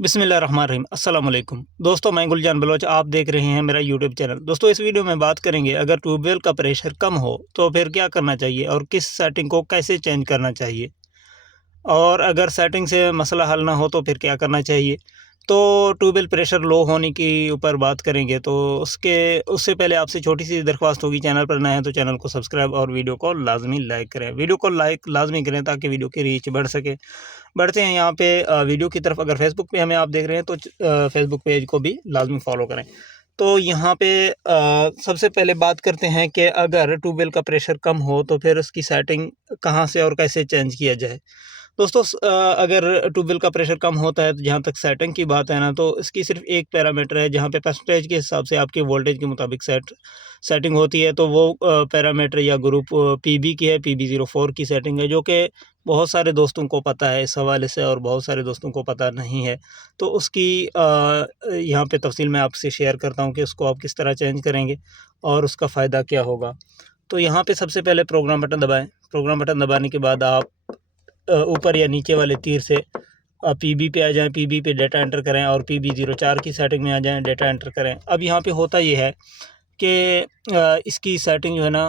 बिस्मिल्लाहिर्रहमानिर्रहीम अस्सलाम वालेकुम दोस्तों, मैं गुलजान बलोच। आप देख रहे हैं मेरा यूट्यूब चैनल। दोस्तों, इस वीडियो में बात करेंगे अगर ट्यूबवेल का प्रेशर कम हो तो फिर क्या करना चाहिए और किस सेटिंग को कैसे चेंज करना चाहिए, और अगर सेटिंग से मसला हल ना हो तो फिर क्या करना चाहिए। तो ट्यूबवेल प्रेशर लो होने के ऊपर बात करेंगे। तो उससे पहले आपसे छोटी सी दरख्वास्त होगी, चैनल पर नए हैं तो चैनल को सब्सक्राइब और वीडियो को लाजमी लाइक करें। वीडियो को लाइक लाजमी करें ताकि वीडियो की रीच बढ़ सके। बढ़ते हैं यहाँ पे वीडियो की तरफ। अगर फेसबुक पे हमें आप देख रहे हैं तो फेसबुक पेज को भी लाजमी फॉलो करें। तो यहाँ पे सबसे पहले बात करते हैं कि अगर ट्यूबवेल का प्रेशर कम हो तो फिर उसकी सेटिंग कहाँ से और कैसे चेंज किया जाए। दोस्तों, अगर ट्यूबवेल का प्रेशर कम होता है तो जहाँ तक सेटिंग की बात है ना, तो इसकी सिर्फ एक पैरामीटर है जहाँ पे परसेंटेज के हिसाब से आपके वोल्टेज के मुताबिक सेटिंग होती है। तो वो पैरामीटर या ग्रुप पीबी की है, PB04 की सेटिंग है, जो कि बहुत सारे दोस्तों को पता है इस हवाले से और बहुत सारे दोस्तों को पता नहीं है। तो उसकी यहाँ पे तफसील मैं आपसे शेयर करता हूँ कि उसको आप किस तरह चेंज करेंगे और उसका फ़ायदा क्या होगा। तो यहाँ पे सबसे पहले प्रोग्राम बटन दबाएं। प्रोग्राम बटन दबाने के बाद आप ऊपर या नीचे वाले तीर से पीबी पे आ जाएं। पीबी पे डेटा एंटर करें और PB04 की सेटिंग में आ जाएं, डेटा एंटर करें। अब यहाँ पे होता ये है कि इसकी सेटिंग जो है ना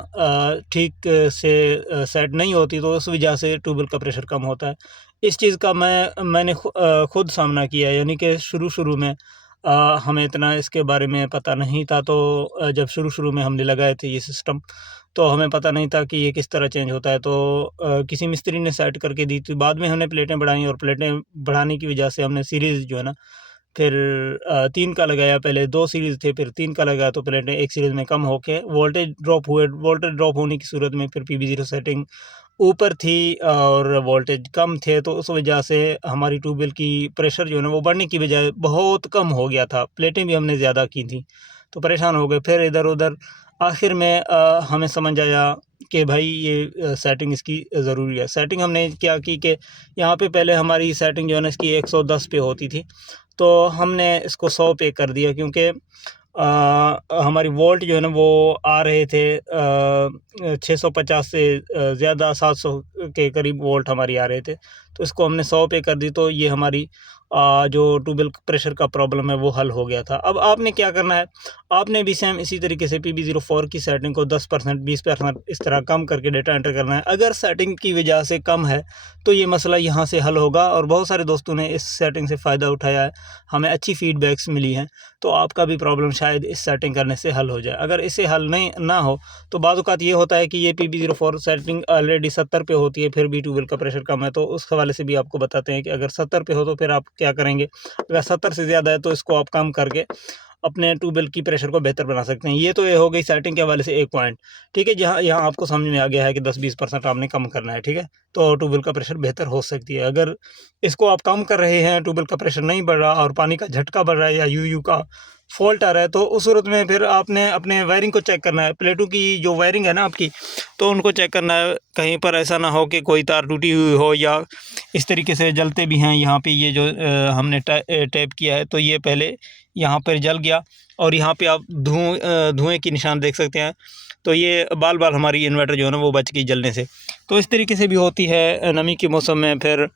ठीक से सेट नहीं होती, तो उस वजह से ट्यूबवेल का प्रेशर कम होता है। इस चीज़ का मैंने खुद सामना किया है। यानी कि शुरू में हमें इतना इसके बारे में पता नहीं था। तो जब शुरू में हमने लगाए थे ये सिस्टम, तो हमें पता नहीं था कि ये किस तरह चेंज होता है। तो किसी मिस्त्री ने सेट करके दी थी। बाद में हमने प्लेटें बढ़ाई और प्लेटें बढ़ाने की वजह से हमने सीरीज़ जो है ना, फिर 3 का लगाया। पहले 2 सीरीज़ थे, फिर 3 का लगाया, तो प्लेटें एक सीरीज़ में कम होके वोल्टेज ड्रॉप हुए। वोल्टेज ड्रॉप होने की सूरत में फिर PB0 सेटिंग ऊपर थी और वोल्टेज कम थे, तो उस वजह से हमारी ट्यूबवेल की प्रेशर जो है ना वो बढ़ने की बजाय बहुत कम हो गया था। प्लेटें भी हमने ज़्यादा की थी, तो परेशान हो गए। फिर इधर-उधर आखिर में हमें समझ आया कि भाई ये सेटिंग इसकी ज़रूरी है। सेटिंग हमने क्या की कि यहाँ पे पहले हमारी सेटिंग जो है ना इसकी 110 पे होती थी, तो हमने इसको 100 पे कर दिया, क्योंकि हमारी वोल्ट जो है ना वो आ रहे थे 650 से ज़्यादा, 700 के करीब वोल्ट हमारी आ रहे थे। तो इसको हमने 100 पे कर दी, तो ये हमारी जो ट्यूबवेल प्रेशर का प्रॉब्लम है वो हल हो गया था। अब आपने क्या करना है, आपने भी सेम इसी तरीके से PB04 की सेटिंग को 10% 20% इस तरह कम करके डेटा एंटर करना है। अगर सेटिंग की वजह से कम है तो ये मसला यहाँ से हल होगा, और बहुत सारे दोस्तों ने इस सेटिंग से फ़ायदा उठाया है, हमें अच्छी फीडबैक्स मिली हैं। तो आपका भी प्रॉब्लम शायद इस सेटिंग करने से हल हो जाए। अगर इसे हल नहीं ना हो तो बाज़ औक़ात ये होता है कि ये PB04 सेटिंग ऑलरेडी 70 पे होती है, फिर भी ट्यूबवेल का प्रेशर कम है। तो उस हवाले से भी आपको बताते हैं कि अगर 70 पे हो तो फिर आप क्या करेंगे। अगर 70 से ज़्यादा है तो इसको आप कम करके अपने ट्यूबवेल की प्रेशर को बेहतर बना सकते हैं। ये हो गई सेटिंग के हवाले से एक पॉइंट, ठीक है। जहाँ यहाँ आपको समझ में आ गया है कि 10-20% आपने कम करना है, ठीक है। तो ट्यूबवेल का प्रेशर बेहतर हो सकती है। अगर इसको आप कम कर रहे हैं, ट्यूबवेल का प्रेशर नहीं बढ़ रहा और पानी का झटका बढ़ रहा है या यू का फॉल्ट आ रहा है, तो उस सूरत में फिर आपने अपने वायरिंग को चेक करना है। प्लेटों की जो वायरिंग है ना आपकी, तो उनको चेक करना है। कहीं पर ऐसा ना हो कि कोई तार टूटी हुई हो या इस तरीके से जलते भी हैं। यहाँ पे ये जो हमने टैप किया है, तो ये पहले यहाँ पर जल गया और यहाँ पे आप धुएँ की निशान देख सकते हैं। तो ये बाल बाल हमारी इन्वर्टर जो है ना वो बच गई जलने से। तो इस तरीके से भी होती है नमी के मौसम में, फिर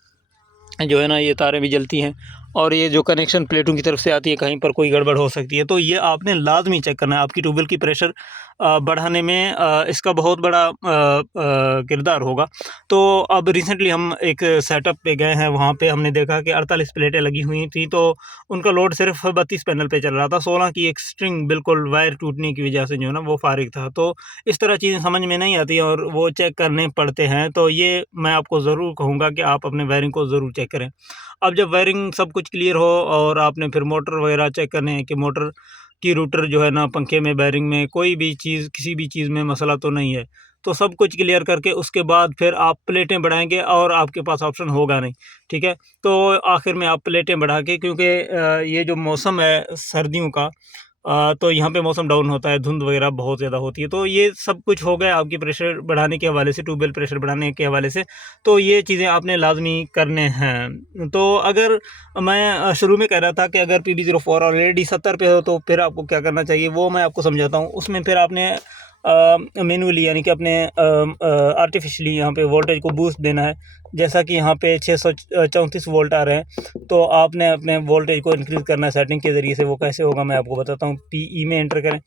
जो है ना ये तारें भी जलती हैं और ये जो कनेक्शन प्लेटों की तरफ से आती है, कहीं पर कोई गड़बड़ हो सकती है। तो ये आपने लाजमी चेक करना है। आपकी ट्यूबवेल की प्रेशर बढ़ाने में इसका बहुत बड़ा किरदार होगा। तो अब रिसेंटली हम एक सेटअप पे गए हैं, वहाँ पे हमने देखा कि 48 प्लेटें लगी हुई थी, तो उनका लोड सिर्फ 32 पैनल पे चल रहा था। 16 की एक स्ट्रिंग बिल्कुल वायर टूटने की वजह से जो है ना वो फारिग था। तो इस तरह चीज़ें समझ में नहीं आती और वो चेक करने पड़ते हैं। तो ये मैं आपको ज़रूर कहूँगा कि आप अपने वायरिंग को ज़रूर चेक करें। अब जब वायरिंग सब कुछ क्लियर हो और आपने फिर मोटर वगैरह चेक करने हैं कि मोटर की रूटर जो है ना, पंखे में, बेयरिंग में कोई भी चीज़, किसी भी चीज़ में मसला तो नहीं है, तो सब कुछ क्लियर करके उसके बाद फिर आप प्लेटें बढ़ाएंगे और आपके पास ऑप्शन होगा नहीं, ठीक है। तो आखिर में आप प्लेटें बढ़ा के, क्योंकि ये जो मौसम है सर्दियों का, तो यहाँ पे मौसम डाउन होता है, धुंध वगैरह बहुत ज़्यादा होती है। तो ये सब कुछ हो गया आपकी प्रेशर बढ़ाने के हवाले से, ट्यूबवेल प्रेशर बढ़ाने के हवाले से। तो ये चीज़ें आपने लाजमी करने हैं। तो अगर मैं शुरू में कह रहा था कि अगर PB04 ऑलरेडी 70 पे हो तो फिर आपको क्या करना चाहिए, वो मैं आपको समझाता हूँ। उसमें फिर आपने मैनुअली यानी कि अपने आर्टिफिशियली यहाँ पे वोल्टेज को बूस्ट देना है। जैसा कि यहाँ पे 634 वोल्ट आ रहे हैं, तो आपने अपने वोल्टेज को इंक्रीज़ करना है सेटिंग के ज़रिए से। वो कैसे होगा मैं आपको बताता हूँ। पीई में एंटर करें,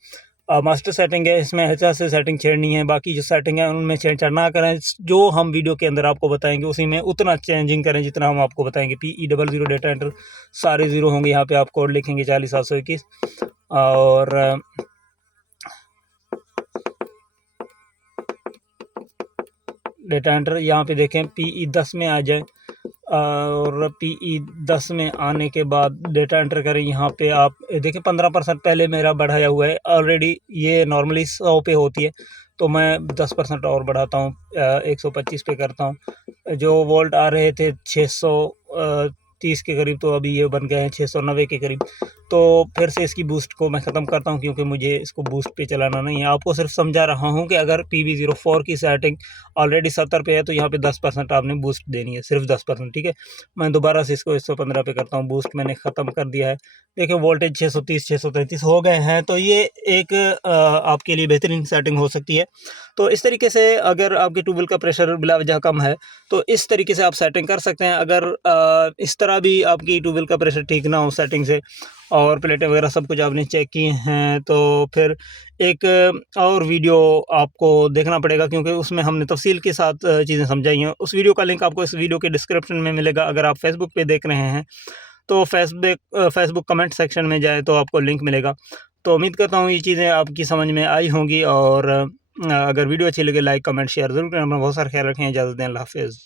मास्टर सेटिंग है, इसमें हल्का से सेटिंग छेड़नी है, बाकी जो सेटिंग है उनमें छेड़छाड़ ना करें। जो हम वीडियो के अंदर आपको बताएंगे उसी में उतना चेंजिंग करें जितना हम आपको बताएंगे। PE00 डेटा एंटर, सारे ज़ीरो होंगे। यहाँ पे आप कोड लिखेंगे 40721 और डेटा एंटर। यहाँ पे देखें PE10 में आ जाए और PE10 में आने के बाद डेटा एंटर करें। यहाँ पे आप देखें 15% पहले मेरा बढ़ाया हुआ है ऑलरेडी। ये नॉर्मली 100 पे होती है, तो मैं 10% और बढ़ाता हूँ, 125 पे करता हूँ। जो वोल्ट आ रहे थे 630 के करीब, तो अभी ये बन गए हैं 690 के करीब। तो फिर से इसकी बूस्ट को मैं ख़त्म करता हूँ, क्योंकि मुझे इसको बूस्ट पे चलाना नहीं है। आपको सिर्फ समझा रहा हूँ कि अगर PB04 की सेटिंग ऑलरेडी 70 पे है तो यहाँ पे 10% आपने बूस्ट देनी है, सिर्फ 10%, ठीक है। मैं दोबारा से इसको 115 पे करता हूँ, बूस्ट मैंने ख़त्म कर दिया है। देखिए वोल्टेज 630 633 हो गए हैं, तो ये एक आपके लिए बेहतरीन सेटिंग हो सकती है। तो इस तरीके से अगर आपके ट्यूबवेल का प्रेशर बिला वजह कम है तो इस तरीके से आप सेटिंग कर सकते हैं। अगर इस तरह भी आपकी ट्यूबवेल का प्रेशर ठीक ना हो सेटिंग से, और प्लेटें वगैरह सब कुछ आपने चेक की हैं, तो फिर एक और वीडियो आपको देखना पड़ेगा, क्योंकि उसमें हमने तफसील के साथ चीज़ें समझाई हैं। उस वीडियो का लिंक आपको इस वीडियो के डिस्क्रिप्शन में मिलेगा। अगर आप फेसबुक पे देख रहे हैं तो फेसबुक कमेंट सेक्शन में जाए तो आपको लिंक मिलेगा। तो उम्मीद करता हूँ ये चीज़ें आपकी समझ में आई होंगी, और अगर वीडियो अच्छी लगे लाइक कमेंट शेयर ज़रूर करें। अपना बहुत सारा ख्याल रखें। इजाज़त दें। अल्लाह हाफ़िज़।